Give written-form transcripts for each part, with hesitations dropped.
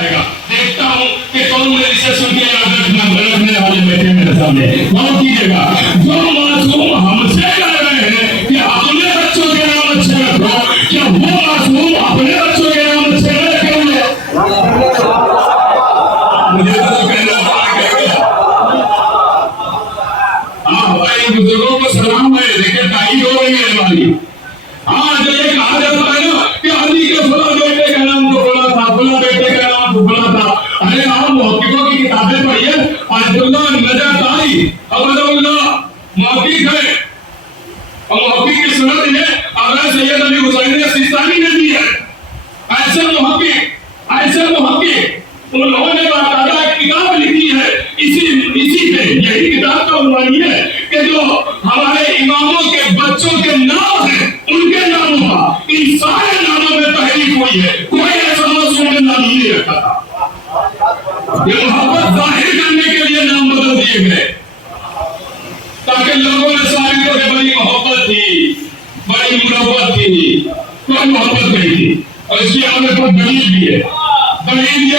دیکھتا ہوں کہ کون میری سے سن کے عادت نہ بلکنے والے بیٹھے میرے سامنے. غور کیجیے گا, جو معصوم ہم سے کہہ رہے ہیں کہ اپنے بچوں کے نام اچھے رکھو, کیا وہ معصوم اپنے بچوں کے نام اچھے نہ رکھیں گے؟ مجھے تو کہنا پڑا. ہاں بھائی, بزرگوں کو سلام ہے, لیکن تائید ہو رہی ہے ہماری. ہاں جو یہ کہا جاتا ہے نا کہ علی کے فلاں بیٹے کا نام تو فلاں تھا, فلاں بیٹے کا نام تو فلاں تھا. ارے آپ محققوں کی کتابیں پڑھیے. آیت اللہ نجاتائی عبد اللہ محقق ہے, اور محقق کی سند ہے آغا سید علی حسینی سیستانی نے دی ہے. ایسے محقق انہوں نے باقاعدہ ایک کتاب لکھی ہے اسی پہ. یہی کتاب کا عنوان یہ ہے کہ جو ہمارے اماموں کے بچوں کے نام ہیں ان کے ناموں کا ان سارے ناموں میں تحریف ہوئی ہے. کوئی ایسا معصوم نے نام نہیں رکھا تھا. یہ محبت ظاہر کرنے کے لیے نام بدل دیے گئے تاکہ لوگوں نے ثابت ہو کہ بڑی محبت تھی, بڑی مربت تھی. کوئی محبت نہیں تھی. اور اس کی ہمیں کوئی دلیل بھی ہے. دلیل یہ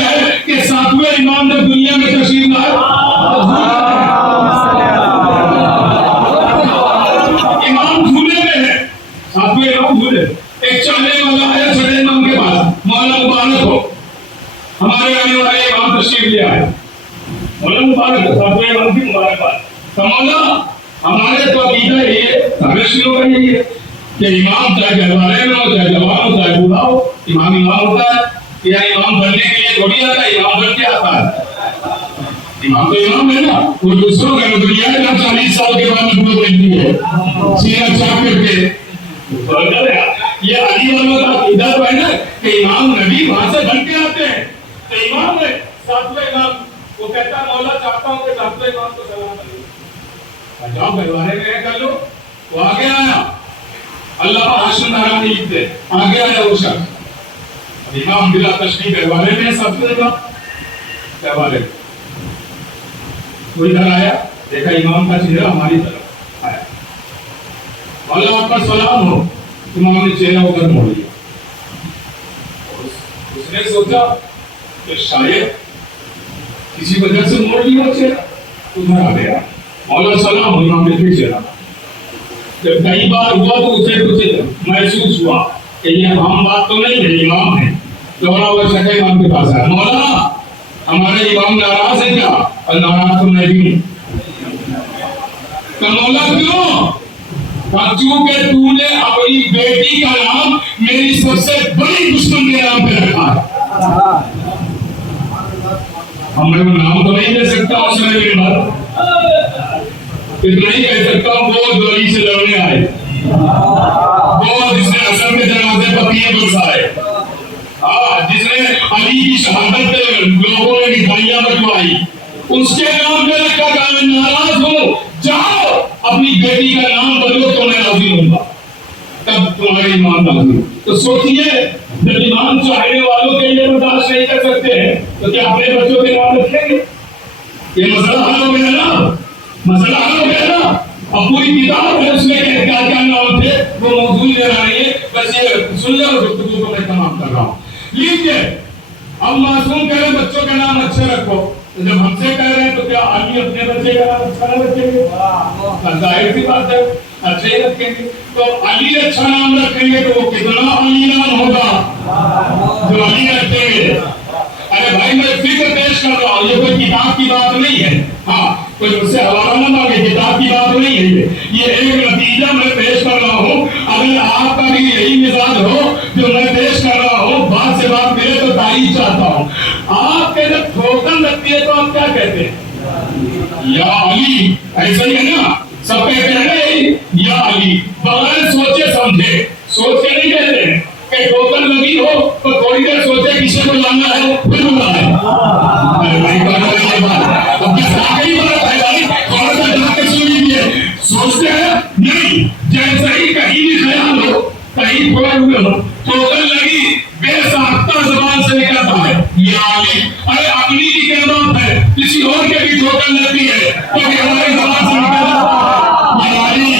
ہے کہ ساتویں امام نے دنیا میں تشریف لائے. امام جھولے میں ہے, ساتویں امام جھولے. ایک چلنے والا ہے چھٹے امام کے پاس, مولا مبارک ہو, ہمارے آنے والے امام تشریف لے آئے. مولا مبارک ہو, ساتویں امام کی مبارکباد. تو مولا ہمارے تو عقیدہ یہ ہے, ہمیں شروع کا یہی ہے کہ امام چاہے گھروالے میں ہو, چاہے جوان ہو, چاہے بوڑھا ہو, امام ہوتا ہے. یا امام بننے کے لیے تھوڑی آتا ہے, امام بن کے آتا ہے. امام تو امام ہے نا, وہ دوسروں کا نظریہ ہے نا. 40 سال کے بعد نبوت ملتی ہے سینہ چاک کر کے. یہ علی والوں کا عقیدہ تو ہے نا کہ امام نبی وہاں سے بن کے آتے ہیں. تو امام ہے ساتویں امام, وہ کہتا ہے مولا چاہتا ہوں کہ ساتویں امام کو سلام کروں. جاؤ گھروالے میں کر لو. وہ آگے آیا, اللہ کا حاشم نارانی لکھتے, آگے آیا وہ شخص. امام بلا تشریف گھروالے میں ساتویں امام گھروالے میں. وہ ادھر آیا, دیکھا امام کا چہرہ ہماری طرف آیا. مولا آپ کا سلام ہو. امام نے چہرہ ادھر موڑ لیا. اس نے سوچا کہ شاید کسی وجہ سے موڑ لیا چہرہ, ادھر آ گیا. مولا سلام ہو. امام نے پھر چہرہ. جب کئی بار ہوا تو اسے کچھ محسوس ہوا کہ یہ عام بات تو نہیں ہے, امام ہے. دوڑا ہوا شکے امام کے پاس آیا. مولا ہمارے امام ناراض ہے کیا؟ اور ناراض تو میں بھی ہوں. کہ مولا کیوں؟ چونکہ تو نے اپنی بیٹی کا نام میری سب سے بڑی دشمن کے نام پہ رکھا ہے. ہم میں نام تو نہیں دے سکتا اس نے بھی بات, اتنا ہی کہہ سکتا ہوں وہ جو علی سے لڑنے آئے, وہ جس نے اصل میں جنازے بقیہ برسائے, جس نے علی کی شہادت لوگوں نے مٹھائیاں بٹوائی, اس کے نام پہ رکھا کہ میں ناراض ہوں, جاؤ اپنی بیٹی کا نام بدلو تو میں راضی ہوں گا. تب تمہارے ایمان راضی ہو. تو سوچئے جب ایمان چاہنے والوں کے لیے برداشت نہیں کر سکتے ہیں تو کیا اپنے بچوں کے نام رکھیں گے؟ یہ مسئلہ حل ہو گیا نا, مسئلہ حل ہو گیا نا. اب پوری کتاب ہے اس میں کہ کیا کیا نام تھے, وہ موضوع دے رہا ہے. بس یہ سن لو گفتگو کو میں تمام کر رہا ہوں. لیجیے, اب معصوم کہہ رہے بچوں کے نام اچھے رکھو. جب ہم سے کہہ رہے ہیں تو کیا علی اپنے بچے کا نام اچھا نہ رکھیں گے؟ ظاہر سی بات ہے اچھے ہی رکھیں گے. تو علی اچھا نام رکھیں گے تو وہ کتنا علی نام ہوگا جو علی رکھیں گے. ارے بھائی میں فکر پیش کر رہا ہوں, یہ کوئی کتاب کی بات نہیں ہے. ہاں کوئی مجھ سے حوالہ نہ مانگے, کتاب کی بات نہیں ہے. یہ ایک نتیجہ میں پیش کر رہا ہوں. اگر آپ کا بھی یہی مزاج ہو جو میں پیش کر رہا ہوں, بات سے بات ملے تو تائید چاہتا ہوں. آپ کے جب ٹھوکر لگتی ہے تو آپ کیا کہتے ہیں؟ یا علی. ایسا ہی ہے نا, سب کہتے ہیں یا علی بغیر سوچے سمجھے. سوچ کے نہیں کہتے ہیں کہ ٹھوکر لگی ہو تو تھوڑی دیر سوچے کسے کو لانا ہے پھر بلا ہے. ارے بھائی اب کیا آگے ہی بڑا ہے بھائی, تھوڑا سا جا کے سن لیجیے. سوچتے ہیں نہیں, جیسا ہی کہیں بھی خیال ہو, کہیں کھوئے ہوئے ہو, ٹھوکر لگی بے ساختہ زبان سے نکلتا ہے یا علی. ارے عقلی کی کیا بات ہے, کسی اور کے بھی ٹھوکر لگتی ہے تو ہماری زبان سے نکلتا یا علی.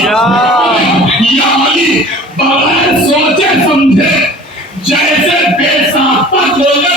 یا علی بغیر سوچے سمجھے جیسے بے ساختہ ٹھوکر